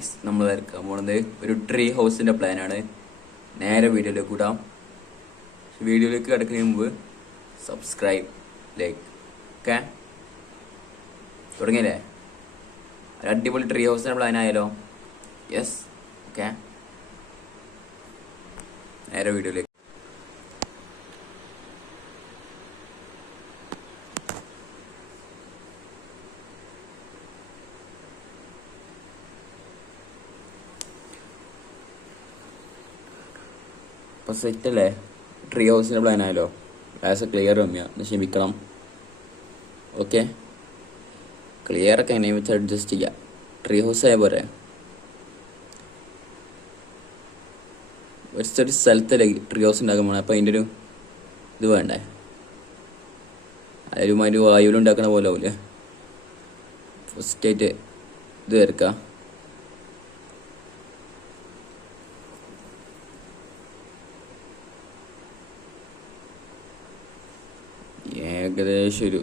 Guys നമ്മൾ വരക്കാൻ പോണത് ഒരു ട്രീ ഹൗസിന്റെ പ്ലാനാണ്. നേരെ വീഡിയോയിലേക്ക് വിടാം. വീഡിയോയിലേക്ക് കിടക്കുന്നതിന് മുമ്പ് സബ്സ്ക്രൈബ്, ലൈക്ക് ഓക്കെ. തുടങ്ങിയല്ലേ? ഒരു അടിപൊളി ട്രീ ഹൗസിന്റെ പ്ലാൻ ആയാലോ? Yes, okay. നേരെ വീഡിയോയിലേക്ക്. അപ്പോൾ സെറ്റല്ലേ? ട്രീ ഹൗസിൻ്റെ പ്ലാൻ ആയാലോ? ആസ് എ ക്ലിയർ രമ്യ ക്ഷമിക്കണം. ഓക്കെ, ക്ലിയറൊക്കെ എങ്ങനെയും വെച്ച് അഡ്ജസ്റ്റ് ചെയ്യാം. ട്രീ ഹൗസ് ആയ പോരെ? ഒരു സ്ഥലത്തല്ലേ ട്രീ ഹൗസ് ഉണ്ടാക്കാൻ പോകണം. അപ്പോൾ അതിൻ്റെ ഒരു ഇത് വേണ്ടേ? അതിലുമാതിരി വായുവിലുണ്ടാക്കണ പോലെ ആവില്ലേ? ഫസ്റ്റായിട്ട് ഇത് വരക്കാം. ഏകദേശം ഒരു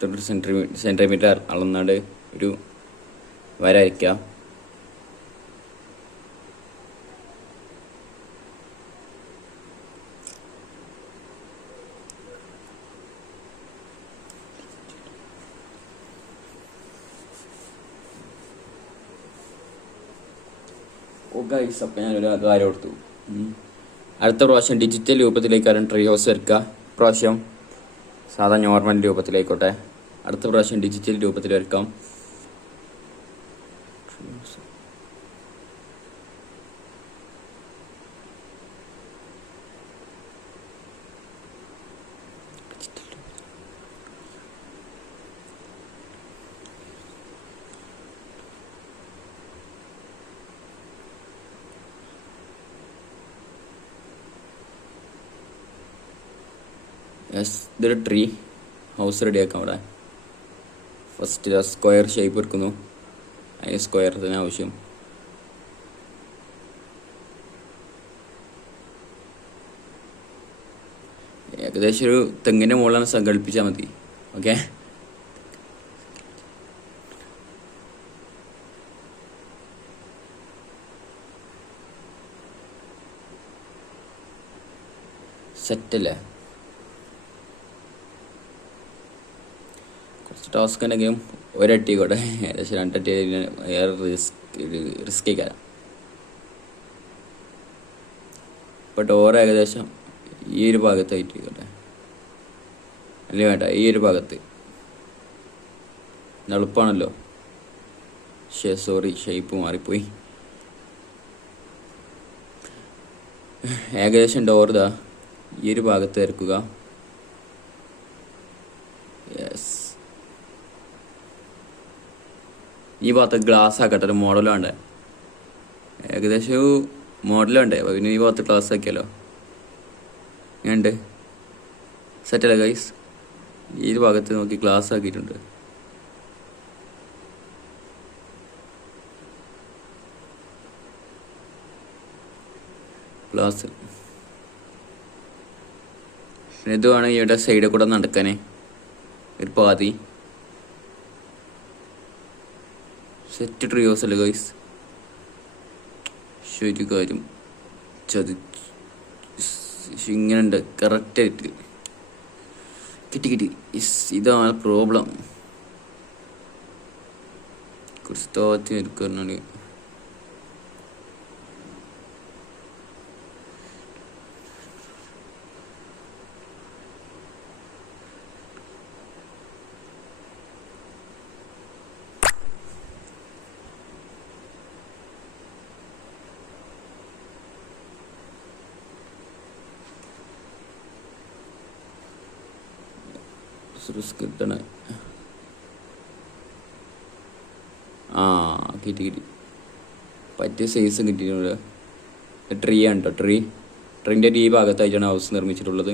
30 സെൻറ്റിമീറ്റർ അളന്നാണ്ട് ഒരു വര വരയ്ക്കുക. ഗൈസ്, അപ്പം ഞാനൊരു കാര്യം കൊടുത്തു. അടുത്ത പ്രാവശ്യം ഡിജിറ്റൽ രൂപത്തിലേക്കാണ് ട്രീ ഹൗസ് വരയ്ക്കുക. പ്രാവശ്യം സാധാ നോർമൽ രൂപത്തിലായിക്കോട്ടെ. അടുത്ത പ്രാവശ്യം ഡിജിറ്റൽ രൂപത്തിൽ വരയ്ക്കാം. യെസ്, ഇതൊരു ട്രീ ഹൗസ് റെഡിയാക്കാം. അവിടെ ഫസ്റ്റ് സ്ക്വയർ ഷേപ്പ് എടുക്കുന്നു. അതിന് സ്ക്വയർ തന്നെ ആവശ്യം. ഏകദേശം ഒരു തെങ്ങിൻ്റെ മുകളിലാണ് സങ്കല്പിച്ചാൽ മതി. ഓക്കെ, സെറ്റല്ലേ? കുറച്ച് ടാസ്ക് ഉണ്ടെങ്കിലും ഒരട്ടി കൂടെ ഏകദേശം 2 അട്ടി ഏറെ റിസ്ക് ആക്കാം. ഇപ്പോൾ ഡോർ ഏകദേശം ഈ ഒരു ഭാഗത്തായിട്ടിരിക്കട്ടെ. അല്ലെങ്കിൽ വേണ്ട, ഈ ഒരു ഭാഗത്ത് എളുപ്പമാണല്ലോ. സോറി, ഷേപ്പ് മാറിപ്പോയി. ഏകദേശം ഡോർ ഇതാ ഈ ഒരു ഭാഗത്ത് വരക്കുക. യെസ്, ഈ ഭാഗത്ത് ഗ്ലാസ് ആക്കട്ടെ. ഒരു മോഡലുണ്ട്, ഏകദേശം മോഡലുണ്ട്. പിന്നെ ഈ ഭാഗത്ത് ഗ്ലാസ് ആക്കിയാലോ? ഉണ്ട്, സെറ്റല്ലേ ഗൈസ്? ഈ ഭാഗത്ത് നോക്കി ഗ്ലാസ് ആക്കിയിട്ടുണ്ട്. ഗ്ലാസ് ഇത് വേണം ഇവിടെ സൈഡിൽ കൂടെ നടക്കാനേ, ഒരു പാതി. സെറ്റ് ട്രീ ഹൗസ് അല്ലേ ഗൈസ്? ശരി, കാര്യം ഇങ്ങനെ ഉണ്ട്. കറക്റ്റായിട്ട് കിട്ടി. ഇതാണ് പ്രോബ്ലം. കുറച്ച് താത്തി എടുക്കാനാണ്. റിസ്ക് കിട്ടണ. കിട്ടി പറ്റിയ സൈസ് കിട്ടിയിട്ടുണ്ട്. ട്രീ ആണ് കേട്ടോ. ട്രീൻ്റെ ഈ ഭാഗത്തായിട്ടാണ് ഹൗസ് നിർമ്മിച്ചിട്ടുള്ളത്.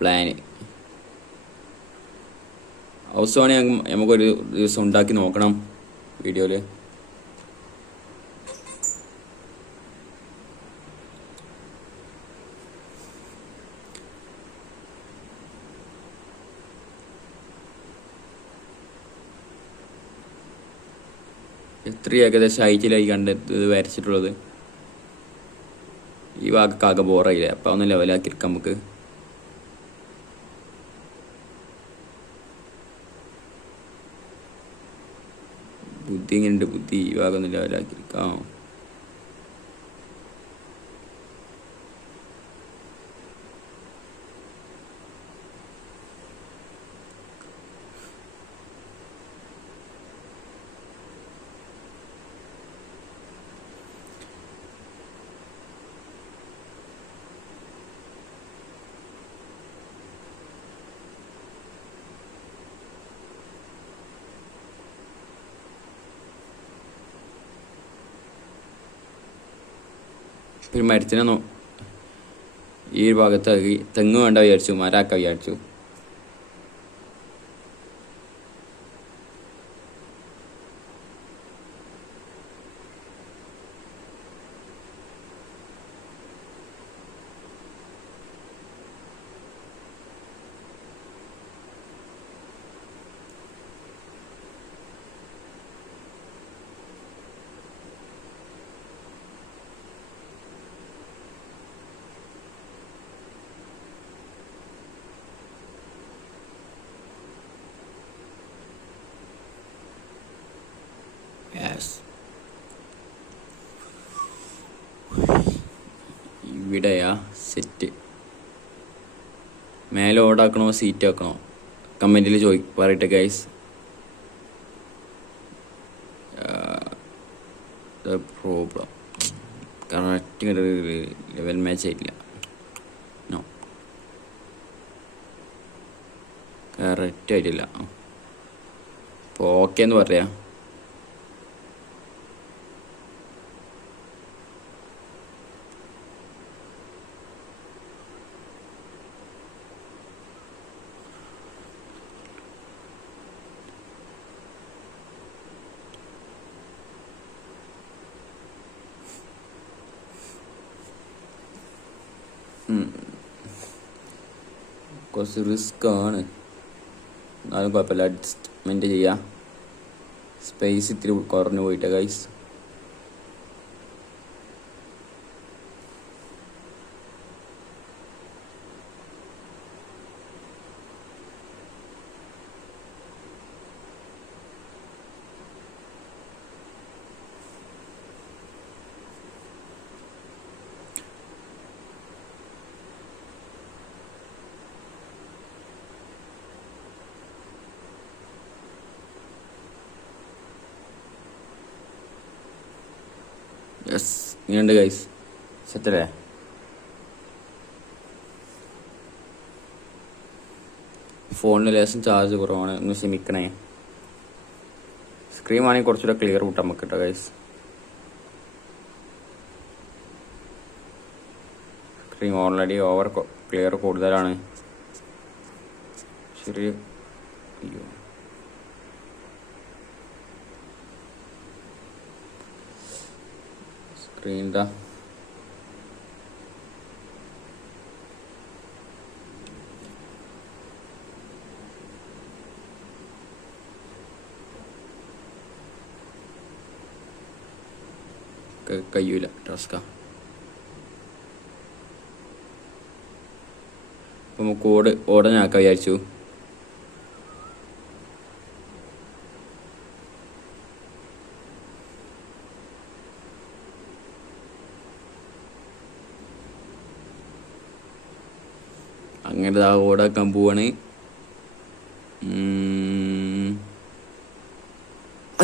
പ്ലാന് ഹൗസ് വേണമെങ്കിൽ നമുക്കൊരു ദിവസം ഉണ്ടാക്കി നോക്കണം വീഡിയോയിൽ. ഇത്രയും ഏകദേശം ഹൈറ്റിലായി കണ്ട് ഇത് വരച്ചിട്ടുള്ളത്. ഈ ഭാഗക്കാകെ ബോറായില്ലേ, അപ്പം ഒന്ന് ലെവലാക്കിയിരിക്കാം നമുക്ക്. ബുദ്ധി ഇങ്ങനെയുണ്ട്, ബുദ്ധി ഈ ഭാഗം ഒന്ന് ലെവലാക്കിയിരിക്കാം. പിന്നെ മരത്തിനൊന്നു ഈ ഒരു ഭാഗത്ത് തെങ്ങ് വേണ്ട വിചാരിച്ചു, മരാക്ക വിചാരിച്ചു. ഇവിടെയാ സെറ്റ്. മേലെ ഓടാക്കണോ സീറ്റ് ആക്കണോ കമൻറ്റിൽ പറയട്ടെ guys. Problem correct level match ആയിട്ടില്ല. നോ, കറക്റ്റ് ആയിട്ടില്ല. അപ്പോൾ ഓക്കെ എന്ന് പറയാം. കുറച്ച് റിസ്ക് ആണ്, എന്നാലും കുഴപ്പമില്ല, അഡ്ജസ്റ്റ്മെൻറ്റ് ചെയ്യാം. സ്പേസ് ഇത്തിരി കുറഞ്ഞു പോയിട്ടാ ഗൈസ്. യെസ്, ഇങ്ങനെയുണ്ട് ഗൈസ്. സെറ്റല്ലേ? ഫോണിന് ലേശം ചാർജ് കുറവാണ്, ഒന്ന് ക്ഷമിക്കണേ. സ്ക്രീൻ ആണെങ്കിൽ കുറച്ചുകൂടെ ക്ലിയർ കൂട്ടാൻ നമുക്ക് കേട്ടോ guys. Screen already over clear കൂടുതലാണ്. ശരി, അയ്യോ സ്ക്രീൻ എന്താ കഴിയൂല, ടാസ്കാ. അപ്പം നമുക്ക് ഓടാനാക്കാൻ വിചാരിച്ചു. അങ്ങനെ ഓടാക്കാൻ പോവാണ്.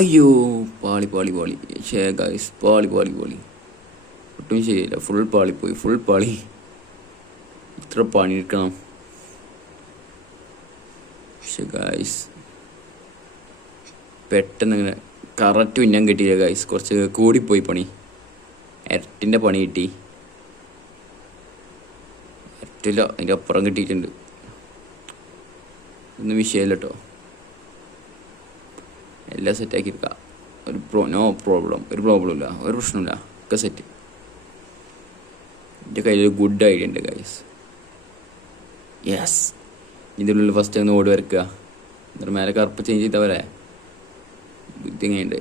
അയ്യോ, പാളി ഗൈസ്, പാളി ഒട്ടും ശരിയില്ല. ഫുൾ പാളി. ഇത്ര പണിയെടുക്കണം. പക്ഷെ ഗൈസ് പെട്ടെന്ന് ഇങ്ങനെ കറക്റ്റ് ഉന്നം കിട്ടിയില്ല ഗൈസ്. കുറച്ച് കൂടിപ്പോയി പണി. ഇരട്ടിൻ്റെ പണി കിട്ടി. ഇരട്ടില്ല, അതിൻ്റെ അപ്പുറം കിട്ടിയിട്ടുണ്ട്. ഒന്നും വിഷയമില്ല കേട്ടോ, എല്ലാം സെറ്റാക്കിയിരിക്കാം. നോ പ്രോബ്ലം, ഒരു പ്രോബ്ലമില്ല, ഒരു പ്രശ്നമില്ല, ഒക്കെ സെറ്റ്. എൻ്റെ കയ്യിലൊരു ഗുഡ് ഐഡിയ ഉണ്ട് ഗൈസ്. യെസ്, ഇതിനുള്ളിൽ ഫസ്റ്റ് ഒന്ന് ഓടി വരക്കുക, എന്നിട്ട് മേലെ കറുപ്പ് ചേഞ്ച് ചെയ്താൽ വരെ ബുദ്ധി എങ്ങനെയുണ്ട്.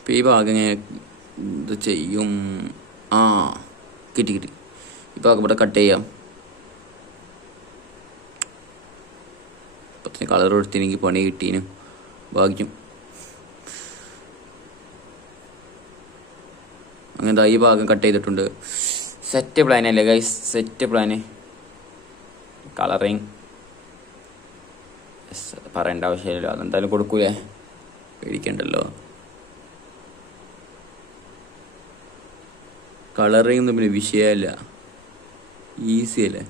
ഇപ്പം ഈ ഭാഗം ഇങ്ങനെ ഇത് ചെയ്യും. ആ കിട്ടി കിട്ടി. ഈ ഭാഗം ഇവിടെ കട്ട് ചെയ്യാം. ഇപ്പത്തിന് കളർ കൊടുത്തിനെങ്കിൽ പണി കിട്ടീനും ഭാഗ്യം. അങ്ങനത്തെ ഈ ഭാഗം കട്ട് ചെയ്തിട്ടുണ്ട്. സെറ്റ് പ്ലാനല്ലേ ഗൈസ്, സെറ്റ് പ്ലാന്. കളറിങ് പറയേണ്ട ആവശ്യമില്ല, അതെന്തായാലും കൊടുക്കൂലേ, പേടിക്കണ്ടല്ലോ. കളറിങ് ഒന്നും പിന്നെ വിഷയമല്ല, ഈസി അല്ലേ.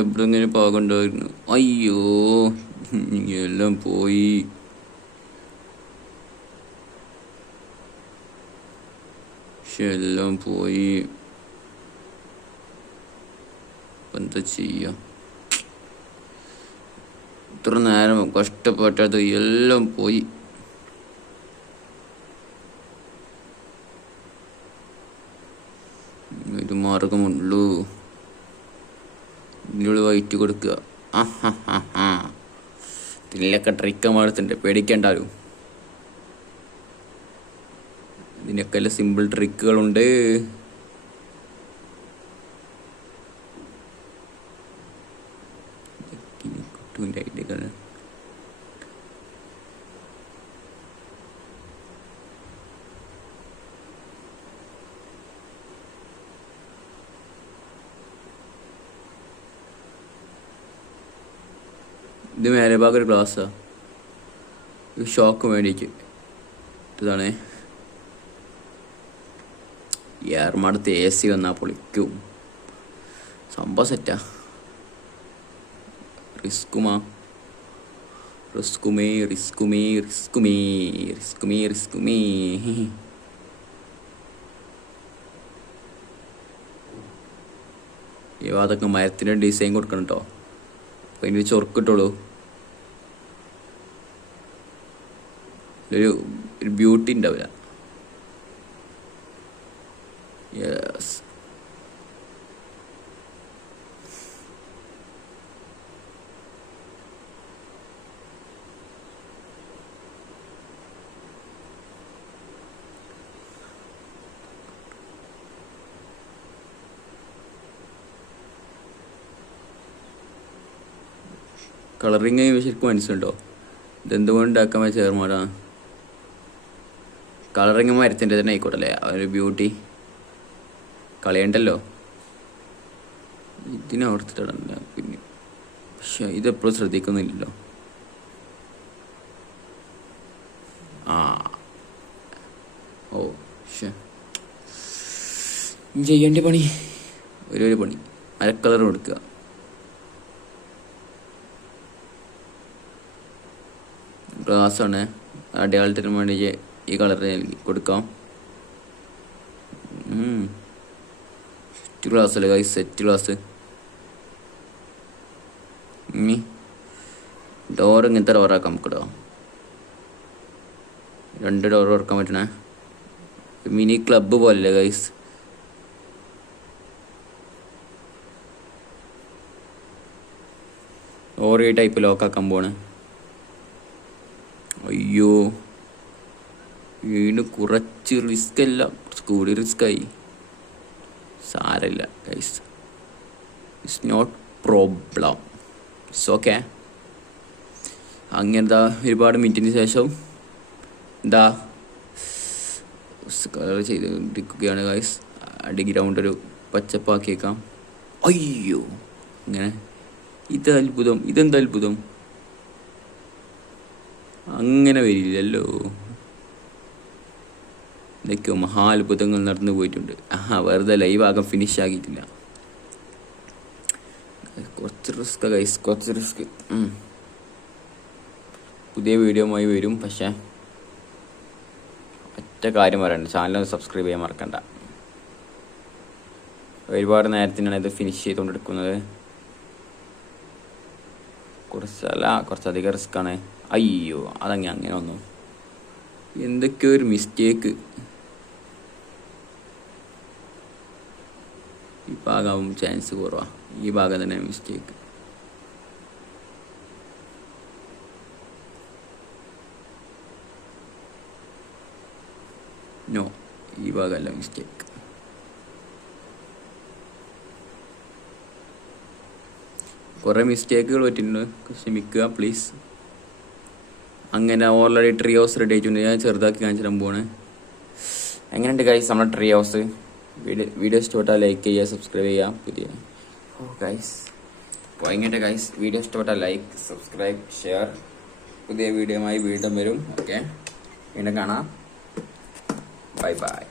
ഇവിടെ ഇങ്ങനെ പാകണ്ടായിരുന്നു. അയ്യോ എല്ലാം പോയി. എല്ലാം പോയി, എന്താ ചെയ്യാ? ഇത്ര നേരം കഷ്ടപ്പെട്ടത് എല്ലാം പോയി. ഒരു മാർഗമുള്ളൂ, ഇതിനുള്ള വൈറ്റ് കൊടുക്കുക. ഇതിലൊക്കെ ട്രിക്ക് മാറത്തുണ്ട്, പേടിക്കണ്ടാലും. ഇതിനൊക്കെ എല്ലാം സിമ്പിൾ ട്രിക്കുകളുണ്ട്. ഐഡിയകൾ ഇത് മേലെ ഭാഗം ഒരു ഗ്ലാസ്സാ, ഷോക്ക് വേണ്ടിക്ക് ഇതാണേ. ഏർമാടത്ത് AC വന്നാൽ പൊളിക്കും, സംഭവം സെറ്റാ. റിസ്കുമേ റിസ്കുമേ റിസ്കുമേ റിസ്കുമേ റിസ്കുമേ റിസ്കുമേ. ഈ ഭാഗത്തൊക്കെ മരത്തിൻ്റെ ഡിസൈൻ കൊടുക്കണം കേട്ടോ, അപ്പോൾ അതിന് ചൊറുക്കിട്ടുള്ളൂ. ഒരു ബ്യൂട്ടി ഉണ്ടാവില്ല. യെസ്, കളറിങ് ശരിക്കും മനസ്സിലുണ്ടോ? ഇതെന്തുകൊണ്ടാക്കാൻ വെച്ച ചേർമാടാ. കളറിങ് മരത്തിൻ്റെ തന്നെ ആയിക്കോട്ടല്ലേ, ഒരു ബ്യൂട്ടി കളയണ്ടല്ലോ. ഇതിനോർത്തിട്ടിടണ്ട പിന്നെ, പക്ഷെ ഇതെപ്പോഴും ശ്രദ്ധിക്കുന്നില്ലല്ലോ. ഓ ചെയ്യേണ്ട പണി ഒരു പണി, അരക്കളർ കൊടുക്കുക. ഗ്ലാസ്സാണ്, അടയാളത്തിന് വേണ്ടി ഈ കളർ കൊടുക്കാം. സെറ്റ് ഗ്ലാസ് അല്ലേ ഗൈസ്, സെറ്റ് ഗ്ലാസ്. ഡോർ ഇങ്ങനത്തെ ഡോറാക്കാം നമുക്കിടോ, 2 ഡോർ തുറക്കാൻ പറ്റണേ. മിനി ക്ലബ്ബ് പോലല്ലേ ഗൈസ്. ഓർ ഈ ടൈപ്പ് ലോക്കാക്കാൻ പോണ്. അയ്യോ ഇതിന് കുറച്ച് റിസ്ക് അല്ല, കുറച്ച് കൂടി റിസ്ക്കായി. സാരമില്ല guys, it's not problem, it's okay. അങ്ങനത്തെ ഒരുപാട് മിനിറ്റിന് ശേഷം എന്താ കളർ ചെയ്തിരിക്കുകയാണ് ഗൈസ്. അടി ഗ്രൗണ്ട് ഒരു പച്ചപ്പാക്കിയേക്കാം. അയ്യോ ഇങ്ങനെ, ഇത് അത്ഭുതം, ഇതെന്താ അത്ഭുതം, അങ്ങനെ വരില്ലല്ലോ. എന്തൊക്കെയോ മഹാത്ഭുതങ്ങൾ നടന്നു പോയിട്ടുണ്ട്. വെറുതെ ഈ ഭാഗം ഫിനിഷ് ആക്കിയിട്ടില്ല. കുറച്ച് റിസ്ക് ഗൈസ്, കുറച്ച് റിസ്ക്. പുതിയ വീഡിയോയുമായി വരും. പക്ഷേ ഒറ്റ കാര്യം പറയണ്ട, ചാനൽ സബ്സ്ക്രൈബ് ചെയ്യാൻ മറക്കണ്ട. ഒരുപാട് നേരത്തിനാണ് ഇത് ഫിനിഷ് ചെയ്തുകൊണ്ടെടുക്കുന്നത്. കുറച്ചധികം റിസ്ക്കാണ്. അയ്യോ, അങ്ങനെ ഒന്നും എന്തൊക്കെയോ ഒരു മിസ്റ്റേക്ക്. ഈ ഭാഗമാവും ചാൻസ് കുറവാണ്. ഈ ഭാഗം തന്നെ മിസ്റ്റേക്ക്. നോ, ഈ ഭാഗമല്ല മിസ്റ്റേക്ക്. കുറേ മിസ്റ്റേക്കുകൾ പറ്റിയിട്ടുണ്ട്, ക്ഷമിക്കുക പ്ലീസ്. അങ്ങനെ ഓൾറെഡി ട്രീ ഹൗസ് റെഡി ആയിട്ടുണ്ട്. ഞാൻ ചെറുതാക്കി കാണിച്ചിടാൻ പോവാണ്. എങ്ങനെയുണ്ട് ഗൈസ് നമ്മുടെ ട്രീ ഹൗസ്? വീഡിയോ ഇഷ്ടപ്പെട്ടാൽ ലൈക്ക് ചെയ്യുക, സബ്സ്ക്രൈബ് ചെയ്യുക. പുതിയ ഗൈസ് അപ്പോൾ എങ്ങനെയുണ്ട് ഗൈസ്? വീഡിയോ ഇഷ്ടപ്പെട്ടാൽ ലൈക്ക്, സബ്സ്ക്രൈബ്, ഷെയർ. പുതിയ വീഡിയോയുമായി വീണ്ടും വരും. ഓക്കെ, വീണ്ടും കാണാം. Bye bye.